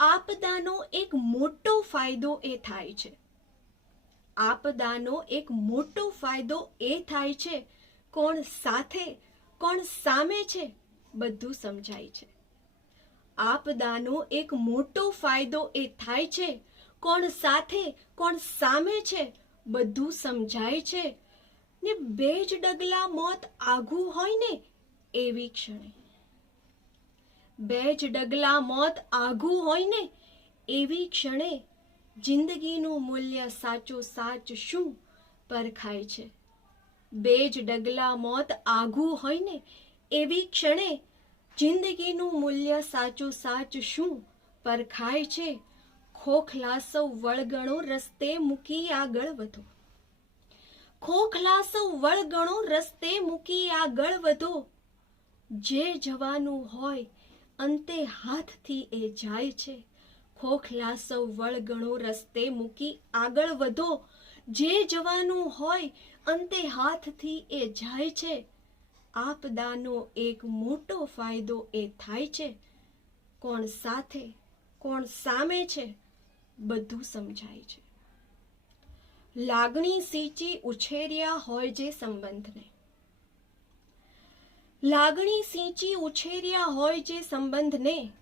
આપદાનો એક મોટો ફાયદો એ થાય છે. આપદાનો એક મોટો ફાયદો એ થાય છે, કોણ સાથે, કોણ સામે છે, બધું સમજાય છે. આપદાનો એક મોટો ફાયદો એ થાય છે, કોણ સાથે, કોણ સામે છે, બધું સમજાય છે. ને બે જ ડગલા મોત આઘું હોય ને, એવી ક્ષણે. બે જ ડગલા મોત આઘું હોય ને, એવી ક્ષણે જિંદગીનું મૂલ્ય સાચો સાચ શું પરખાય છે? બે જ ડગલા મોત આઘું હોય ને, એવી ક્ષણે જિંદગીનું મૂલ્ય સાચો સાચ શું પરખાય છે? ખોખલા સૌ વળગણો રસ્તે મૂકી આગળ વધો. ખોખલા સૌ વળગણો રસ્તે મૂકી આગળ વધો. જે જવાનું હોય અંતે હાથથી એ જાય છે. ખોખલા સૌ વળગણો રસ્તે મૂકી આગળ વધો. જે જવાનું હોય અંતે હાથથી એ જાય છે. આપદાનો એક મોટો ફાયદો એ થાય છે. કોણ સાથે, કોણ સામે છે, બધું સમજાય છે. લાગણી સિંચી ઉછેર્યા હોય જે સંબંધને. લાગણી સિંચી ઉછેર્યા હોય જે સંબંધને,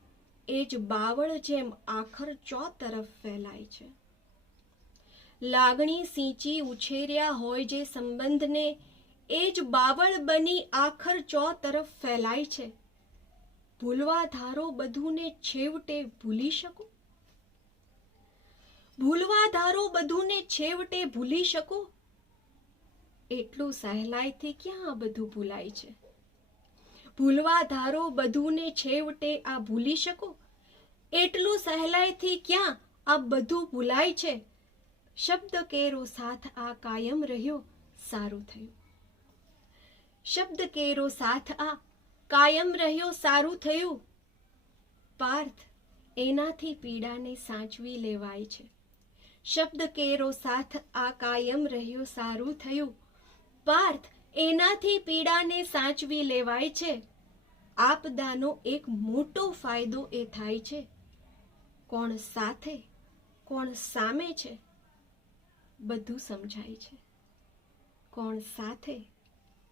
એ જ બાવળ જેમ આખર ચો તરફ ફેલાય છે. લાગણી સિંચી ઉછેર્યા હોય જે સંબંધને, એ જ બાવળ બની આખર ચો તરફ ફેલાય છે. ભૂલવા ધારો બધુંને છેવટે ભૂલી શકો? ભૂલવા ધારો બધુંને છેવટે ભૂલી શકો? એટલું સહેલાઈથી ક્યાં આ બધું ભૂલાય છે? ભૂલવા ધારો બધુંને છેવટે આ ભૂલી શકો? એટલું સહેલાઈથી ક્યાં આ બધું ભૂલાય છે? શબ્દ કેરો સાથ આ કાયમ રહ્યો, સારું થયું. શબ્દ કેરો સાથ આ કાયમ રહ્યો, સારું થયું. પાર્થ એનાથી પીડાને સાચવી લેવાય છે. શબ્દ કેરો સાથ આ કાયમ રહ્યો, સારું થયું. પાર્થ એનાથી પીડાને સાચવી લેવાય છે. આપદાનો એક મોટો ફાયદો એ થાય છે. કોણ સાથે, કોણ સામે છે, બધું સમજાય છે. કોણ સાથે,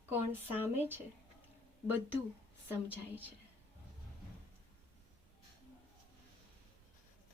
કોણ સામે છે, બધું સમજાય છે.